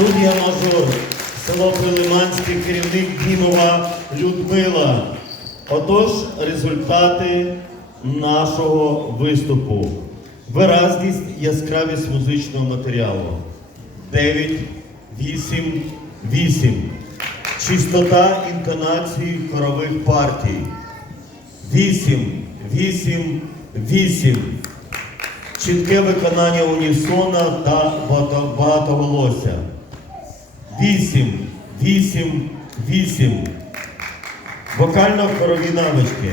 Студія мажор, село Прилиманське, керівник Дімова Людмила. Отож, результати нашого виступу. Виразність, яскравість музичного матеріалу. 9, 8, 8. Чистота інтонації хорових партій. 8, 8, 8. Чітке виконання унісона та багато- багатоголосся. 8, 8, 8. Вокально-хорові навички.